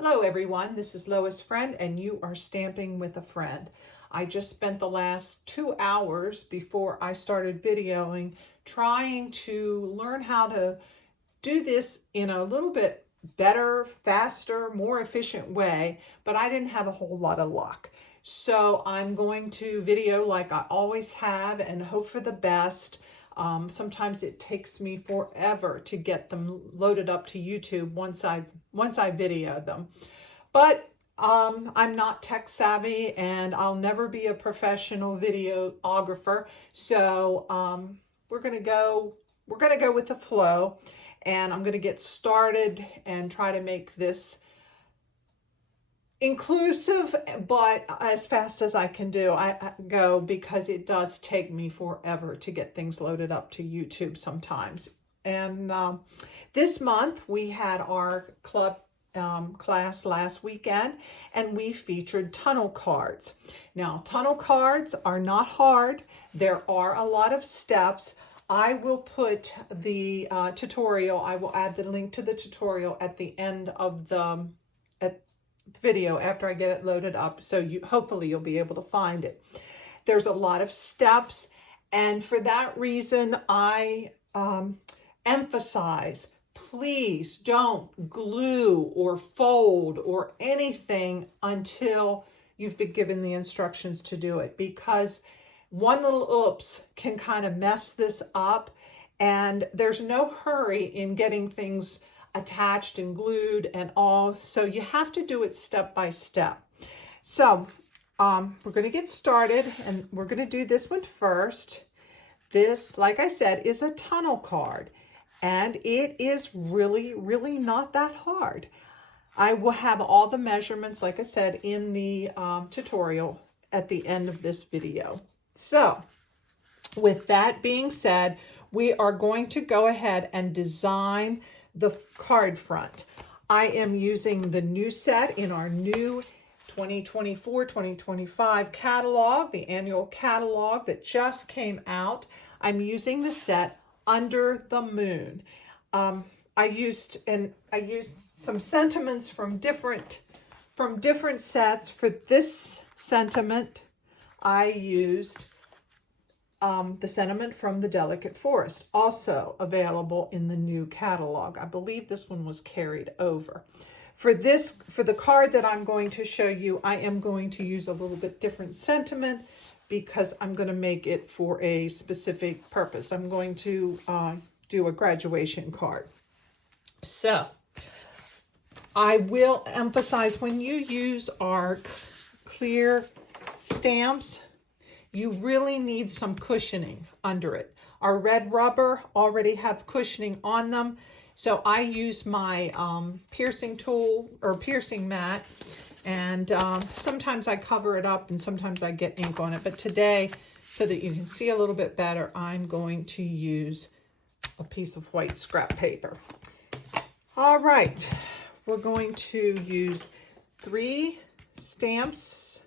Hello everyone, this is Lois Friend and you are Stamping with a Friend. I just spent the last 2 hours before I started videoing trying to learn how to do this in a little bit better, faster, more efficient way, but I didn't have a whole lot of luck. So I'm going to video like I always have and hope for the best. Sometimes it takes me forever to get them loaded up to YouTube once I video them. But I'm not tech savvy and I'll never be a professional videographer. So we're gonna go with the flow, and I'm gonna get started and try to make this inclusive, but as fast as I can go, because it does take me forever to get things loaded up to YouTube sometimes. And this month we had our club class last weekend, and we featured tunnel cards. Now, tunnel cards are not hard. There are a lot of steps. I will put the tutorial, I will add the link to the tutorial at the end of the video after I get it loaded up, so hopefully you'll be able to find it. There's a lot of steps, and for that reason I emphasize, please don't glue or fold or anything until you've been given the instructions to do it, because one little oops can kind of mess this up, and there's no hurry in getting things attached and glued and all, so you have to do it step by step. So we're going to get started, and we're going to do this one first. This, like I said, is a tunnel card, and it is really not that hard. I will have all the measurements, like I said, in the tutorial at the end of this video. So with that being said, we are going to go ahead and design the card front. I am using the new set in our new 2024-2025 catalog, the annual catalog that just came out. I'm using the set Under the Moon. I used some sentiments from different sets. For this sentiment, I used the sentiment from the Delicate Forest, also available in the new catalog. I believe this one was carried over. For the card that I'm going to show you, I am going to use a little bit different sentiment because I'm going to make it for a specific purpose. I'm going to do a graduation card. So I will emphasize, when you use our clear stamps, you really need some cushioning under it. Our red rubber already have cushioning on them, so I use my piercing tool or piercing mat, and sometimes I cover it up and sometimes I get ink on it. But today, so that you can see a little bit better, I'm going to use a piece of white scrap paper. All right, we're going to use 3 stamps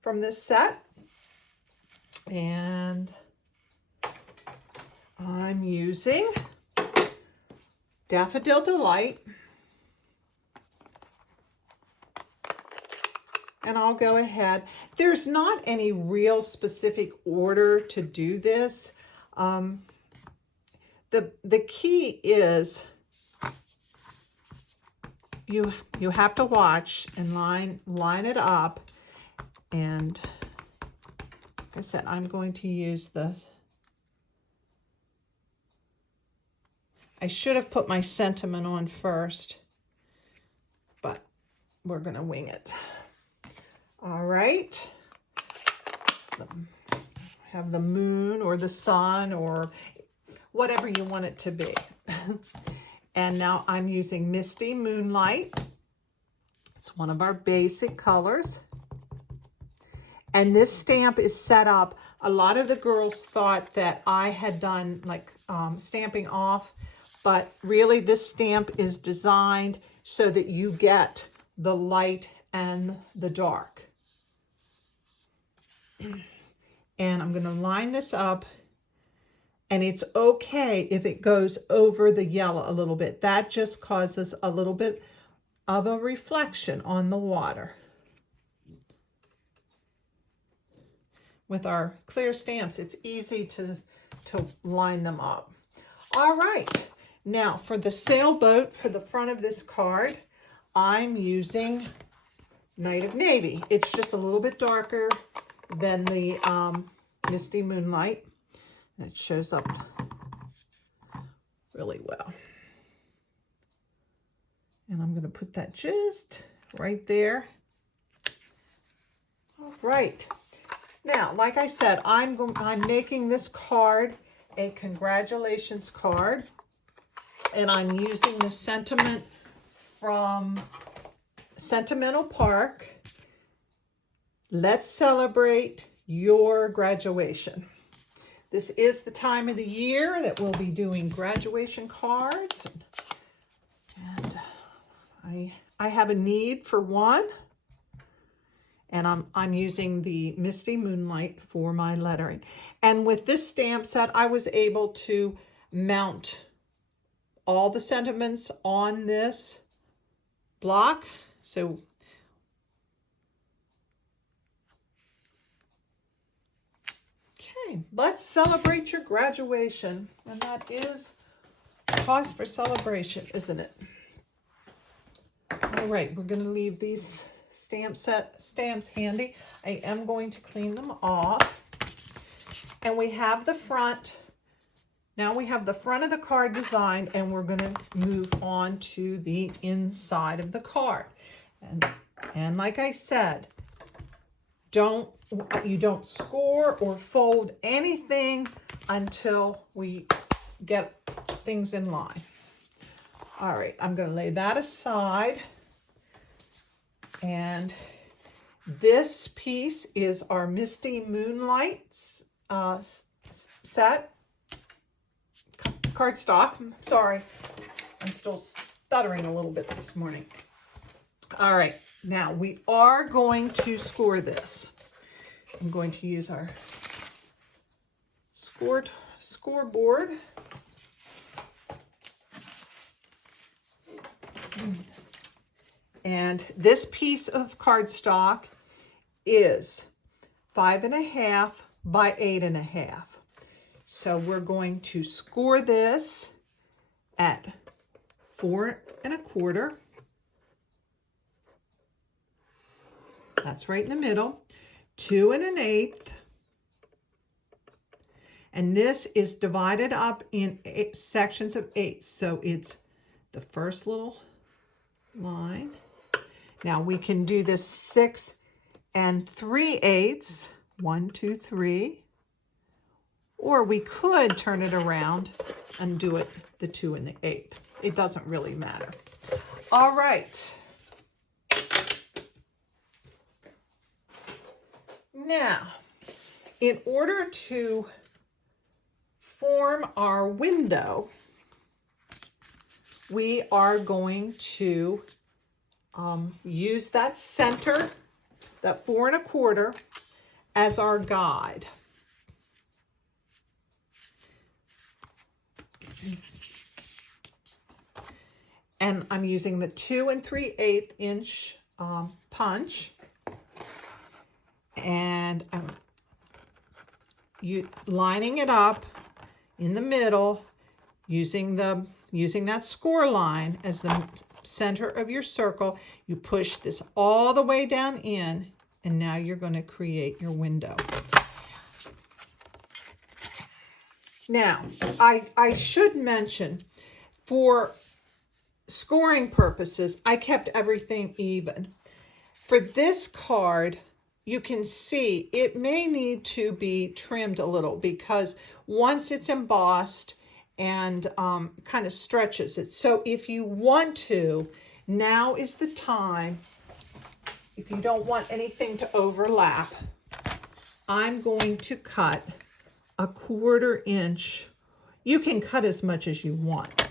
from this set. And I'm using Daffodil Delight, and I'll go ahead. There's not any real specific order to do this. The key is you have to watch and line it up, and like I said, I'm going to use this. I should have put my sentiment on first, but we're going to wing it. All right. Have the moon or the sun or whatever you want it to be. And now I'm using Misty Moonlight. It's one of our basic colors. And this stamp is set up. A lot of the girls thought that I had done like stamping off, but really this stamp is designed so that you get the light and the dark. And I'm going to line this up, and it's okay if it goes over the yellow a little bit. That just causes a little bit of a reflection on the water. With our clear stamps, it's easy to line them up. All right, now for the sailboat, for the front of this card, I'm using Night of Navy. It's just a little bit darker than the Misty Moonlight, and it shows up really well. And I'm going to put that just right there. All right. Now, like I said, I'm making this card a congratulations card, and I'm using the sentiment from Sentimental Park. Let's celebrate your graduation. This is the time of the year that we'll be doing graduation cards, and I have a need for one, and I'm using the Misty Moonlight for my lettering. And with this stamp set, I was able to mount all the sentiments on this block. So okay, let's celebrate your graduation. And that is cause for celebration, isn't it? All right, we're going to leave these stamps handy. I am going to clean them off. And we have the front. Now we have the front of the card designed, and we're going to move on to the inside of the card. And like I said, you don't score or fold anything until we get things in line. All right, I'm going to lay that aside. And this piece is our Misty Moonlight set. Cardstock. Sorry, I'm still stuttering a little bit this morning. All right, now we are going to score this. I'm going to use our scoreboard. And this piece of cardstock is 5.5 by 8.5. So we're going to score this at 4 1/4. That's right in the middle. 2 1/8. And this is divided up in sections of 8. So it's the first little line. Now we can do this 6 3/8. 1, 2, 3. Or we could turn it around and do it the 2 1/8. It doesn't really matter. All right. Now, in order to form our window, we are going to use that center, that 4 1/4, as our guide. And I'm using the 2 3/8 inch punch, and I'm lining it up in the middle, using that score line as the center of your circle. You push this all the way down in, and now you're going to create your window. Now, I should mention, for scoring purposes, I kept everything even. For this card, you can see it may need to be trimmed a little, because once it's embossed and kind of stretches it. So if you want to, now is the time. If you don't want anything to overlap, I'm going to cut a 1/4 inch. You can cut as much as you want,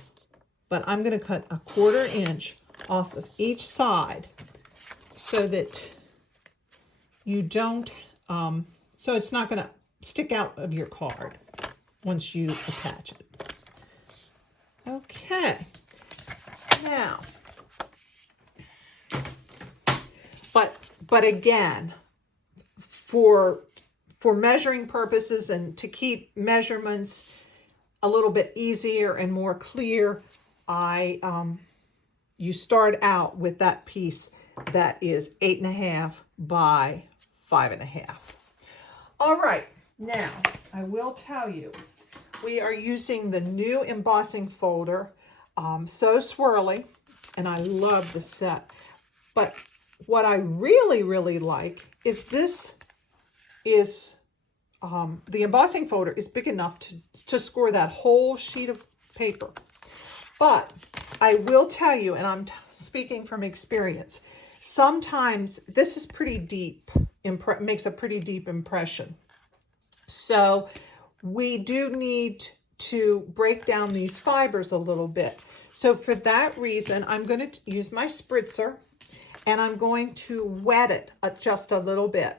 but I'm going to cut a 1/4 inch off of each side so that you don't, so it's not going to stick out of your card once you attach it. Okay, now But again, for measuring purposes and to keep measurements a little bit easier and more clear, you start out with that piece that is 8.5 by 5.5. All right, now I will tell you, we are using the new embossing folder, So Swirly, and I love the set. But what I really, really like is this is, the embossing folder is big enough to score that whole sheet of paper. But I will tell you, and I'm speaking from experience, sometimes this is pretty deep, makes a pretty deep impression. So we do need to break down these fibers a little bit. So for that reason, I'm going to use my spritzer and I'm going to wet it just a little bit.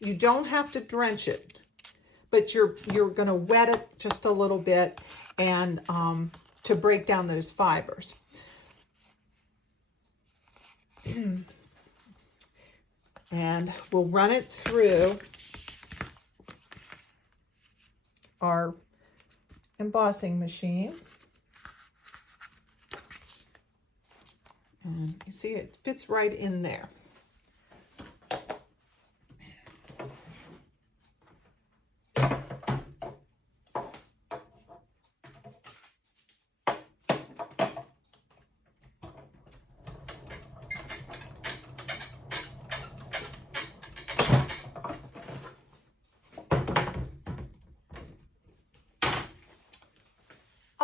You don't have to drench it, but you're going to wet it just a little bit and to break down those fibers. And we'll run it through our embossing machine. And you see it fits right in there.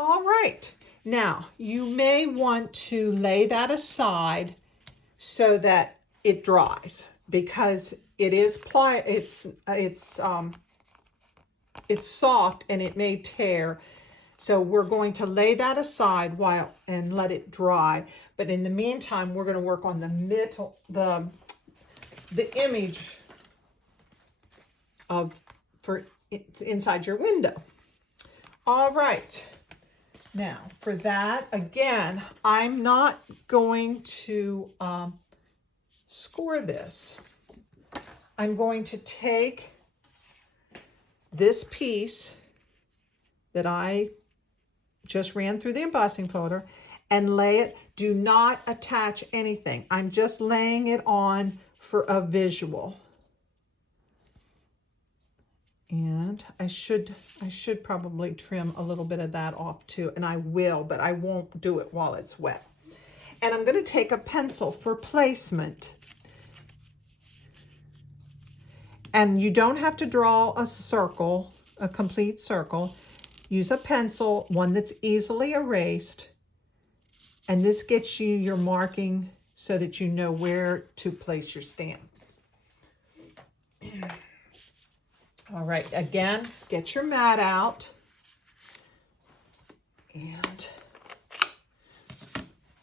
All right, now you may want to lay that aside so that it dries, because it is it's soft and it may tear. So we're going to lay that aside and let it dry. But in the meantime, we're going to work on the image for inside your window. All right. Now, for that, again, I'm not going to score this. I'm going to take this piece that I just ran through the embossing folder and lay it. Do not attach anything. I'm just laying it on for a visual. And I should probably trim a little bit of that off too, and I will, but I won't do it while it's wet. And I'm going to take a pencil for placement. And you don't have to draw a circle, a complete circle. Use a pencil, one that's easily erased. And this gets you your marking so that you know where to place your stamp. All right, again, get your mat out. And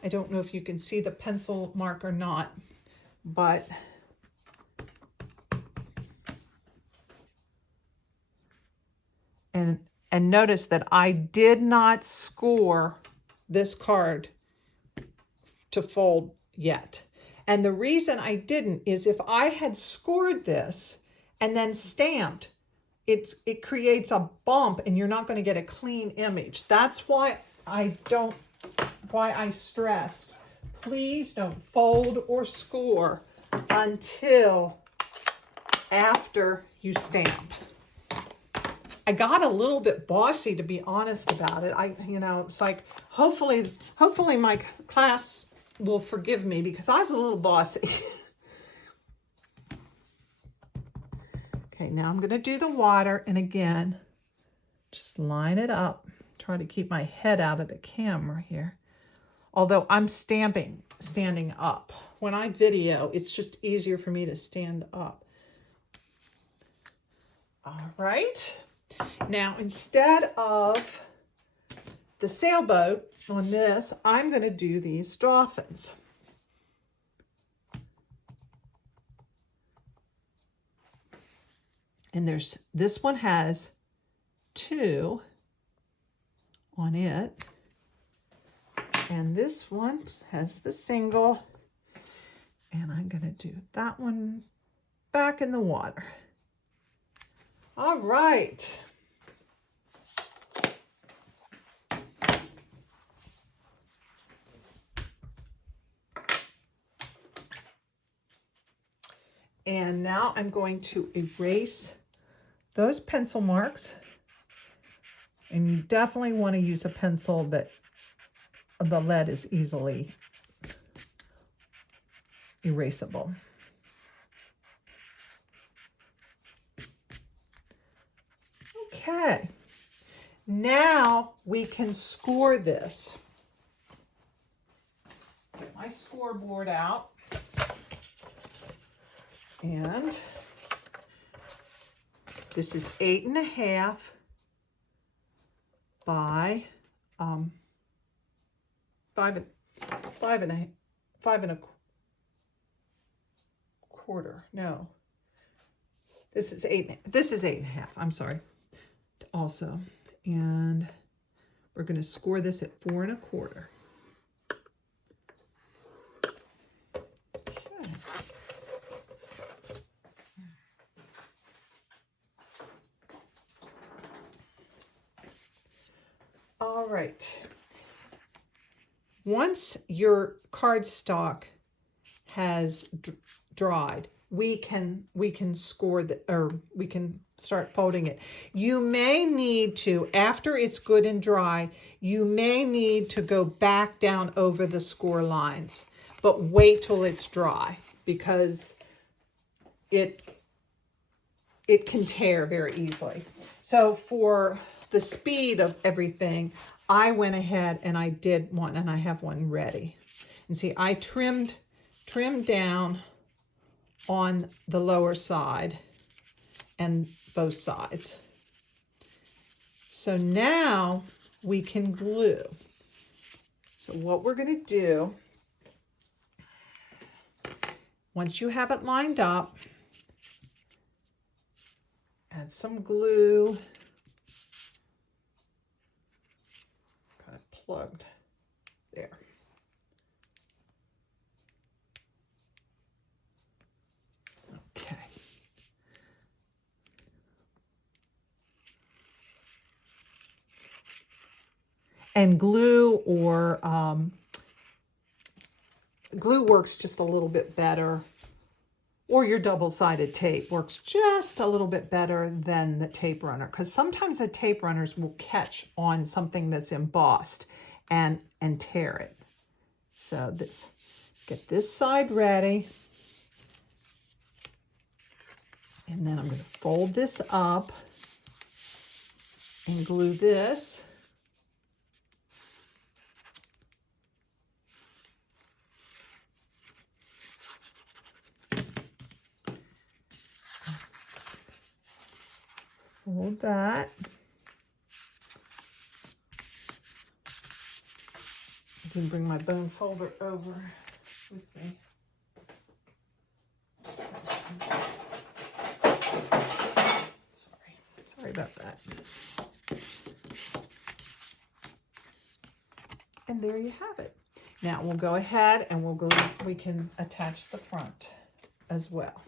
I don't know if you can see the pencil mark or not, but and notice that I did not score this card to fold yet. And the reason I didn't is if I had scored this and then stamped, it creates a bump and you're not going to get a clean image. That's why I stressed, please don't fold or score until after you stamp. I got a little bit bossy, to be honest about it. It's like, hopefully my class will forgive me because I was a little bossy. Okay, now I'm going to do the water, and again, just line it up. Try to keep my head out of the camera here. Although I'm standing up. When I video, it's just easier for me to stand up. All right. Now, instead of the sailboat on this, I'm going to do these dolphins. And this one has 2 on it. And this one has the single. And I'm going to do that one back in the water. All right. And now I'm going to erase those pencil marks. And you definitely want to use a pencil that the lead is easily erasable. Okay, now we can score this. Get my scoreboard out. And this is 8.5 by 5 and a quarter. No, this is 8. This is 8.5. I'm sorry. Also, and we're going to score this at 4.25. Okay. All right. Once your cardstock has dried, we can score the, or we can start folding it. You may need to, after it's good and dry, you may need to go back down over the score lines, but wait till it's dry because it can tear very easily. So for the speed of everything, I went ahead and I did one, and I have one ready. And see, I trimmed down on the lower side and both sides. So now we can glue. So what we're going to do, once you have it lined up, add some glue. Kind of plugged there. Okay. And glue or glue works just a little bit better, or your double-sided tape works just a little bit better than the tape runner, because sometimes the tape runners will catch on something that's embossed and tear it. So get this side ready, and then I'm going to fold this up and glue this. Hold that. I didn't bring my bone folder over with me. Sorry about that. And there you have it. Now we'll go ahead and we can attach the front as well.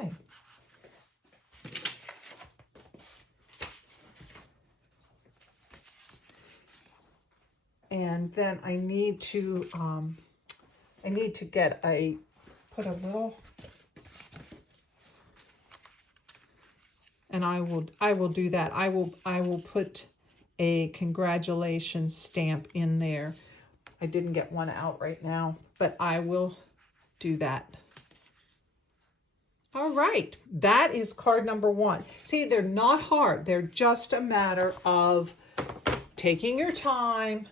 Okay. And then I need to get put a little, and I will do that. I will put a congratulations stamp in there. I didn't get one out right now, but I will do that. All right, that is card number 1. See, they're not hard. They're just a matter of taking your time,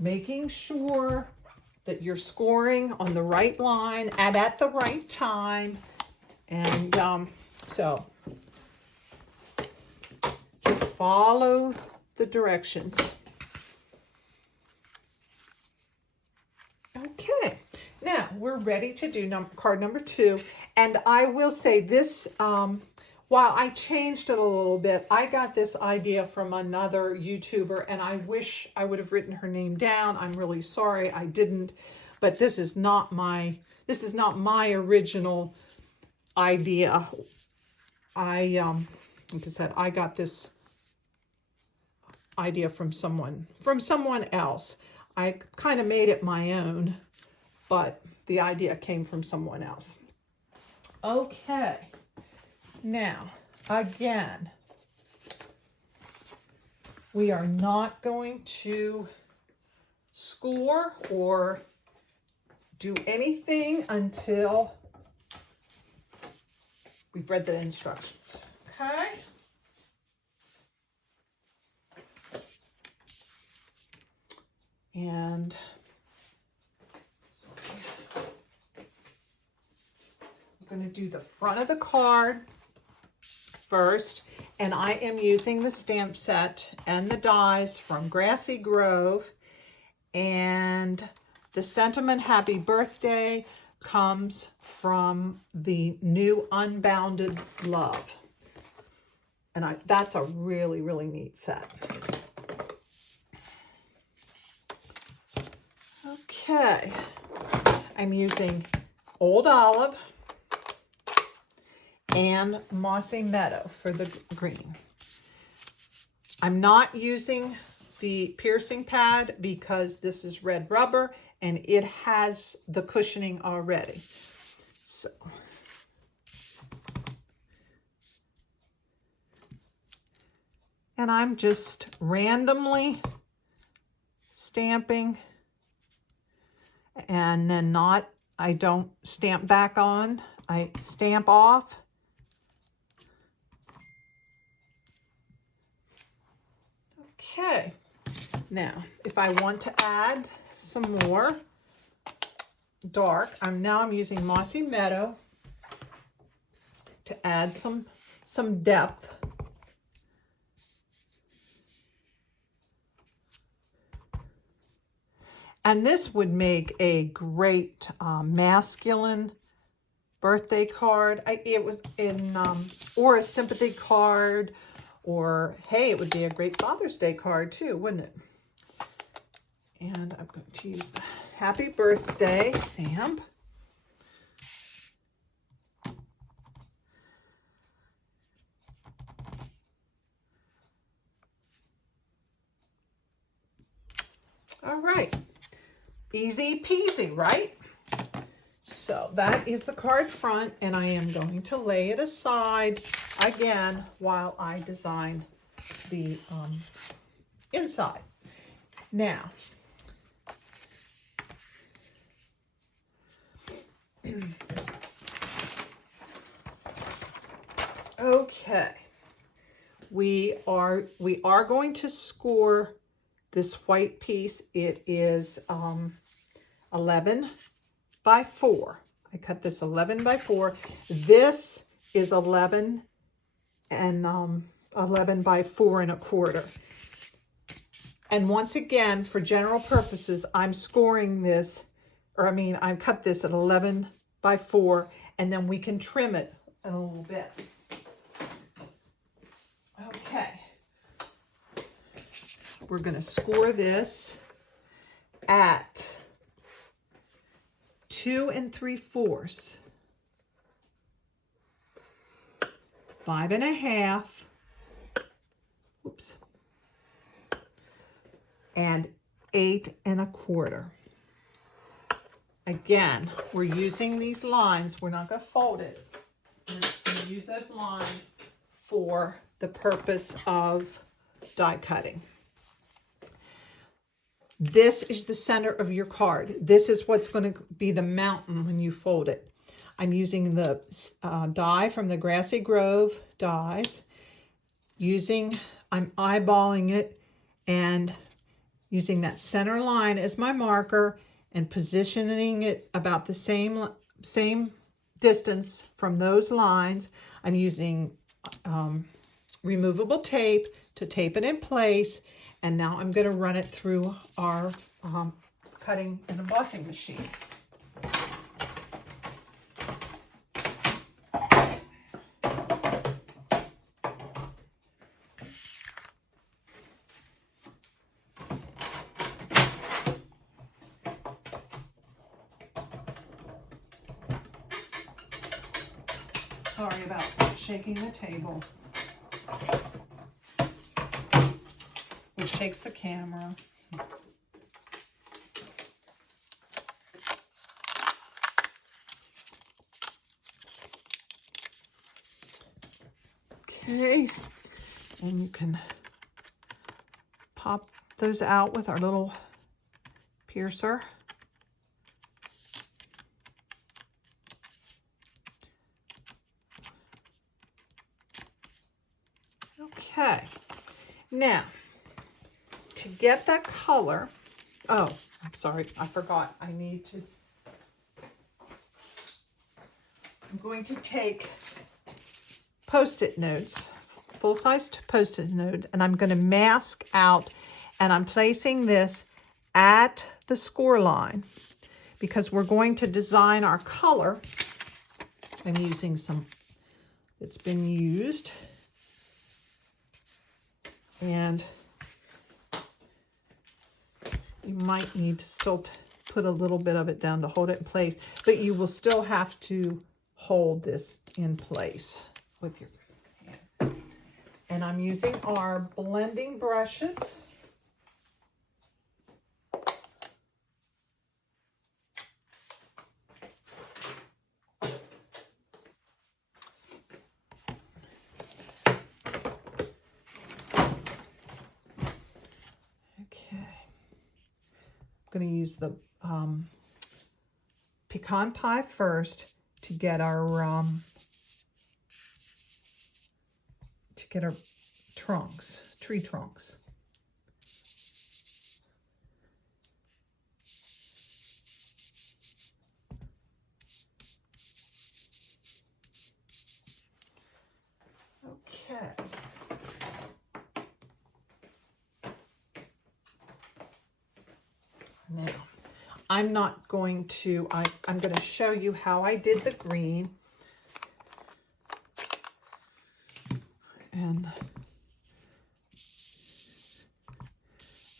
making sure that you're scoring on the right line and at the right time. And so just follow the directions. Okay, now we're ready to do card number 2. And I will say this, while I changed it a little bit, I got this idea from another YouTuber, and I wish I would have written her name down. I'm really sorry I didn't, but this is not my original idea. Like I said, I got this idea from someone else. I kind of made it my own, but the idea came from someone else. Okay, now again, we are not going to score or do anything until we've read the instructions. Okay? And I'm going to do the front of the card first, and I am using the stamp set and the dies from Grassy Grove, and the sentiment Happy Birthday comes from the new Unbounded Love, and that's a really, really neat set. Okay, I'm using Old Olive and Mossy Meadow for the green. I'm not using the piercing pad because this is red rubber and it has the cushioning already. So, and I'm just randomly stamping, and then I don't stamp back on, I stamp off. Okay, now if I want to add some more dark, I'm using Mossy Meadow to add some depth. And this would make a great masculine birthday card. It was or a sympathy card, or hey, it would be a great Father's Day card too, wouldn't it? And I'm going to use the Happy Birthday stamp. All right. Easy peasy, right? So that is the card front, and I am going to lay it aside again while I design the inside. Now, okay, we are going to score this white piece. It is 11 by 4. I cut this 11 by 4. This is 11 and 11 by 4 1/4. And once again, for general purposes, I'm scoring this, I cut this at 11 by 4, and then we can trim it in a little bit. Okay. We're going to score this at 2 3/4, 5 1/2, oops, and 8 1/4. Again, we're using these lines. We're not going to fold it. We're going to use those lines for the purpose of die cutting. This is the center of your card. This is what's going to be the mountain when you fold it. I'm using the die from the Grassy Grove dies. I'm eyeballing it and using that center line as my marker and positioning it about the same distance from those lines. I'm using removable tape to tape it in place, and now I'm going to run it through our cutting and embossing machine. Sorry about shaking the table, which shakes the camera. Okay, and you can pop those out with our little piercer. Okay, now to get that color, oh, I'm sorry, I forgot. I'm going to take Post-it notes, full-size Post-it notes, and I'm going to mask out, and I'm placing this at the score line because we're going to design our color. I'm using some that's been used, and you might need to still put a little bit of it down to hold it in place, but you will still have to hold this in place with your hand. And I'm using our blending brushes. Okay, I'm going to use the pecan pie first to get our trunks, tree trunks. Okay. Now, I'm not going to, I'm going to show you how I did the green.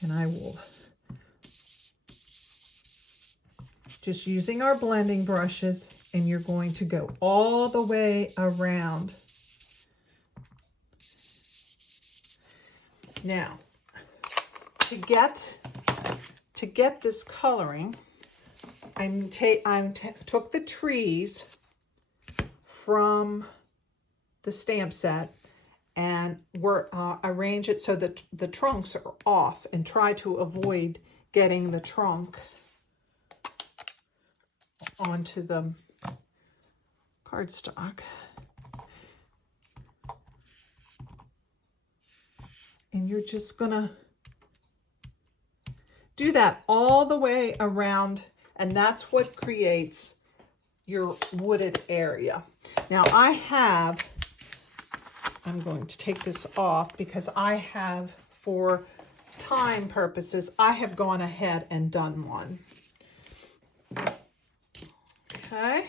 And I will, just using our blending brushes, and you're going to go all the way around. Now, to get this coloring, I took the trees from the stamp set and arrange it so that the trunks are off, and try to avoid getting the trunk onto the cardstock. And you're just gonna do that all the way around, and that's what creates your wooded area. Now I'm going to take this off because for time purposes, I have gone ahead and done one. Okay.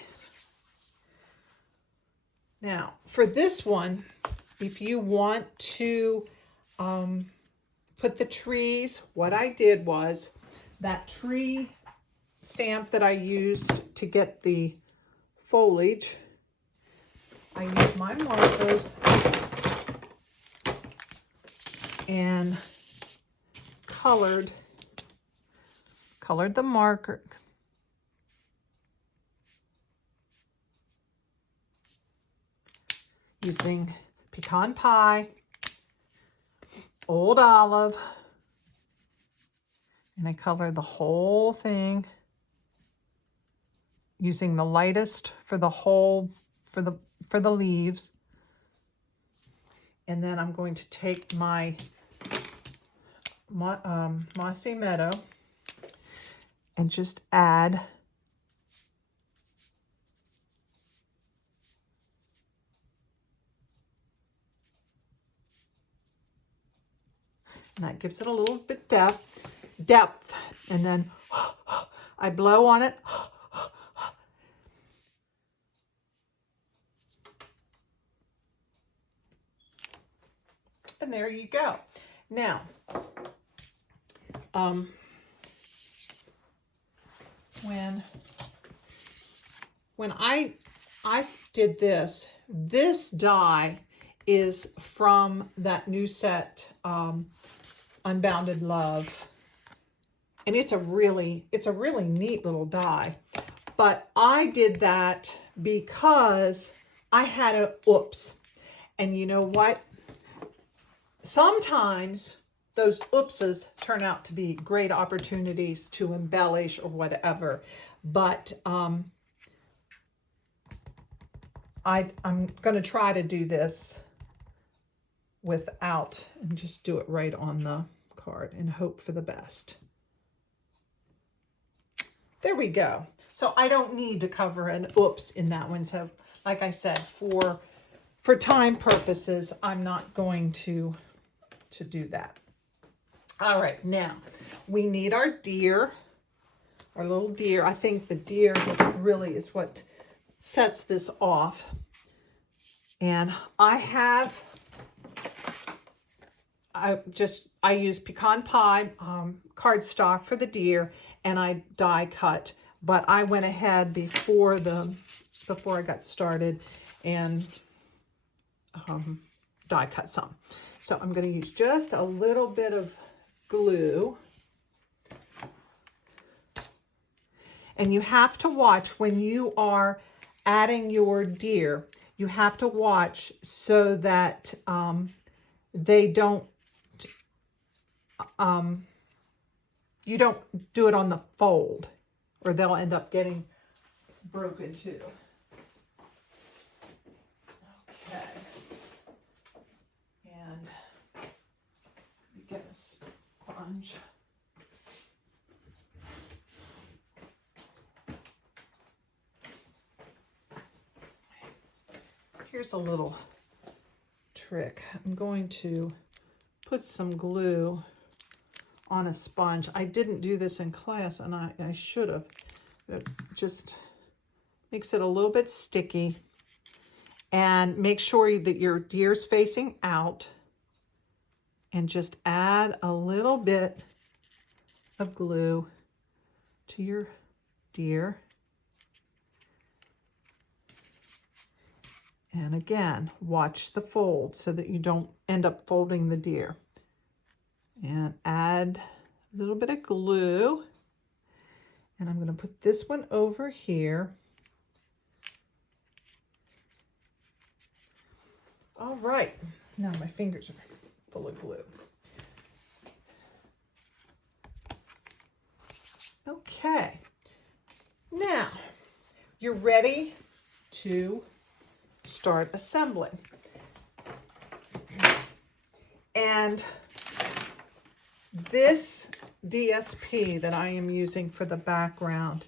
Now, for this one, if you want to put the trees, what I did was that tree stamp that I used to get the foliage, I used my markers and colored the marker. Using pecan pie, old olive, and I color the whole thing. using the lightest for the whole, for the leaves. And then I'm going to take my Mossy Meadow and just add and that gives it a little bit depth. And then I blow on it. And there you go. Now, when I did this die is from that new set, Unbounded Love. And it's a really neat little die. But I did that because I had a oops. And you know what? Sometimes those oopses turn out to be great opportunities to embellish or whatever. But I'm going to try to do this without, and just do it right on the card and hope for the best. There we go. So I don't need to cover an oops in that one. So like I said, for time purposes, I'm not going to do that. All right, now we need our deer, our little deer. I think the deer really is what sets this off. And I use pecan pie cardstock for the deer, and I die cut. But I went ahead before I got started and die cut some. So I'm going to use just a little bit of glue. And you have to watch when you are adding your deer, you have to watch so that they don't, you don't do it on the fold, or they'll end up getting broken too. Okay. And get a sponge. Here's a little trick. I'm going to put some glue on a sponge. I didn't do this in class, and I should have. It just makes it a little bit sticky. And make sure that your deer's facing out, and just add a little bit of glue to your deer. And again, watch the fold so that you don't end up folding the deer. And add a little bit of glue. And I'm going to put this one over here. All right, now my fingers are full of glue. Okay, now you're ready to start assembling. And this DSP that I am using for the background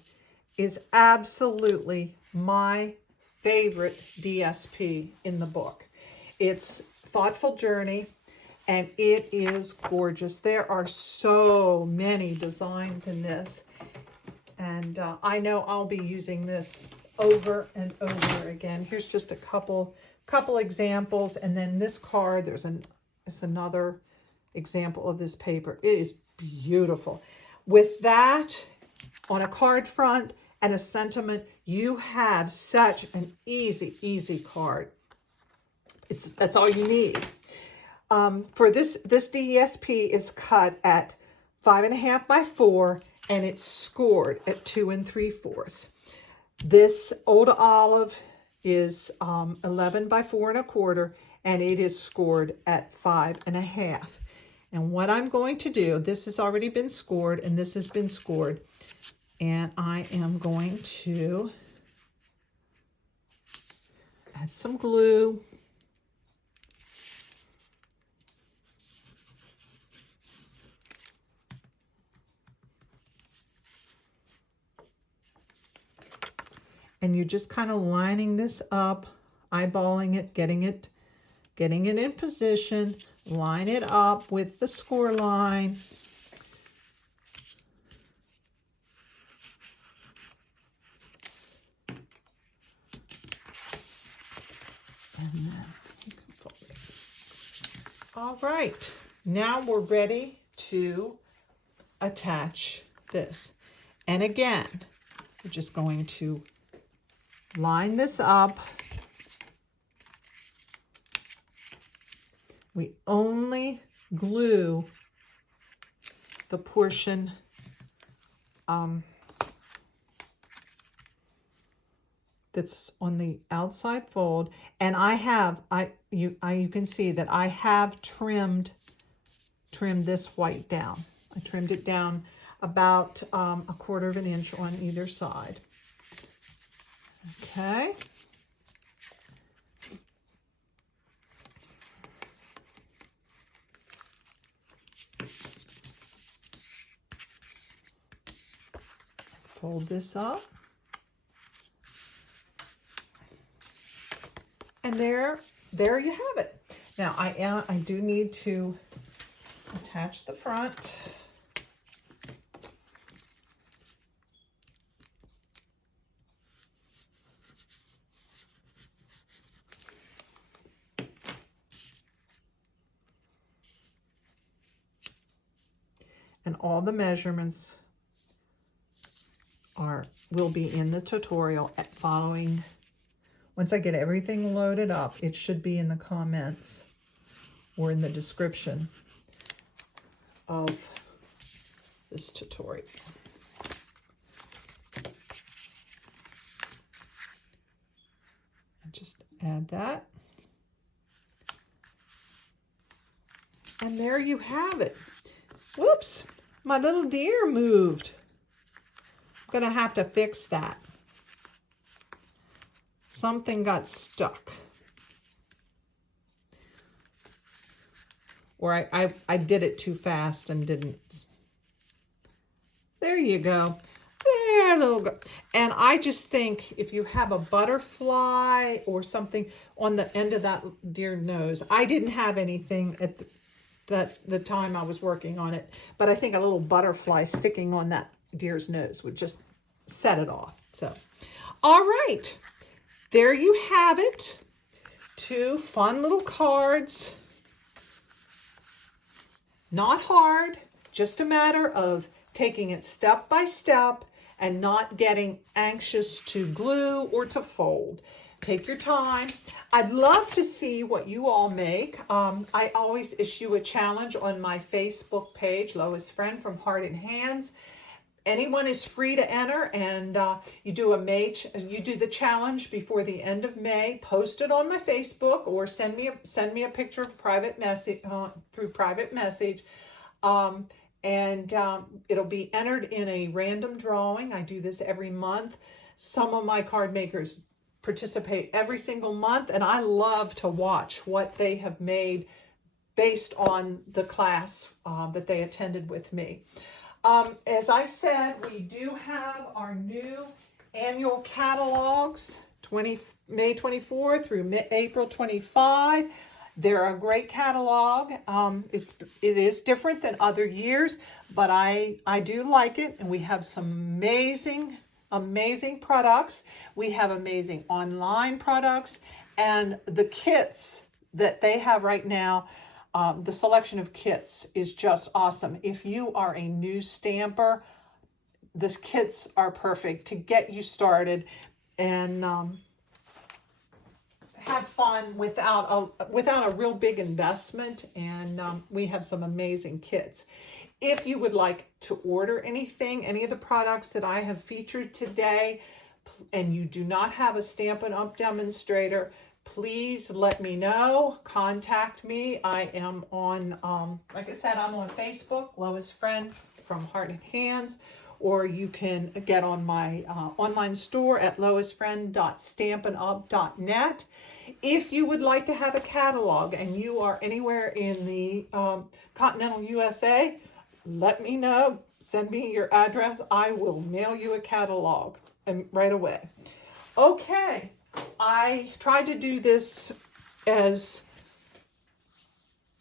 is absolutely my favorite DSP in the book. It's Thoughtful Journey, and it is gorgeous. There are so many designs in this, and I know I'll be using this over and over again. Here's just a couple examples, and then this card, there's another example of this paper. It is beautiful. With that on a card front and a sentiment, you have such an easy card. That's all you need. For this DSP is cut at 5.5 by 4, and it's scored at 2 3/4. This Old Olive is 11 by 4 1/4, and it is scored at 5.5. And what I'm going to do, this has already been scored, and this has been scored, and I am going to Add some glue. And you're just kind of lining this up, eyeballing it, getting it in position. Line it up with the score line. And then you can fold it. All right, now we're ready to attach this. And again, we're just going to line this up. We only glue the portion that's on the outside fold, and you can see that I have trimmed this white down. I trimmed it down about 1/4 of an inch on either side. Okay. Fold this up. And there you have it. Now I do need to attach the front. And all the measurements will be in the tutorial following. Once I get everything loaded up, it should be in the comments or in the description of this tutorial. And just add that. And there you have it. Whoops, my little deer moved. I'm gonna have to fix that. Something got stuck. Or I did it too fast and didn't. There you go. There, little girl. And I just think if you have a butterfly or something on the end of that deer nose, I didn't have anything at the time I was working on it, but I think a little butterfly sticking on that deer's nose would just set it off. So, all right. There you have it. 2 fun little cards. Not hard, just a matter of taking it step by step and not getting anxious to glue or to fold. Take your time. I'd love to see what you all make. I always issue a challenge on my Facebook page, Lois Friend from Heart and Hands. Anyone is free to enter, and you do the challenge before the end of May. Post it on my Facebook or send me a picture of private message through private message, and it'll be entered in a random drawing. I do this every month. Some of my card makers participate every single month, and I love to watch what they have made based on the class that they attended with me. As I said, we do have our new annual catalogs, May 24 through April 25. They're a great catalog. It is different than other years, but I do like it, and we have some amazing products. We have amazing online products, and the kits that they have right now, the selection of kits is just awesome. If you are a new stamper, these kits are perfect to get you started and have fun without a real big investment. And we have some amazing kits. If you would like to order anything, any of the products that I have featured today, and you do not have a Stampin' Up! Demonstrator, please let me know. Contact me. I am on, like I said, I'm on Facebook, Lois Friend from Heart and Hands, or you can get on my online store at loisfriend.stampandup.net. If you would like to have a catalog and you are anywhere in the continental USA, let me know. Send me your address. I will mail you a catalog right away. Okay, I tried to do this as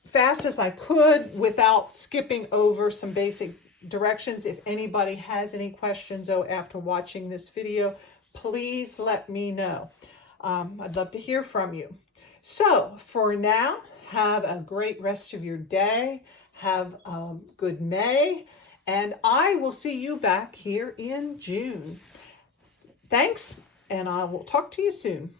fast as I could without skipping over some basic directions. If anybody has any questions after watching this video, please let me know. I'd love to hear from you. So for now, have a great rest of your day. Have a good May, and I will see you back here in June. Thanks, and I will talk to you soon.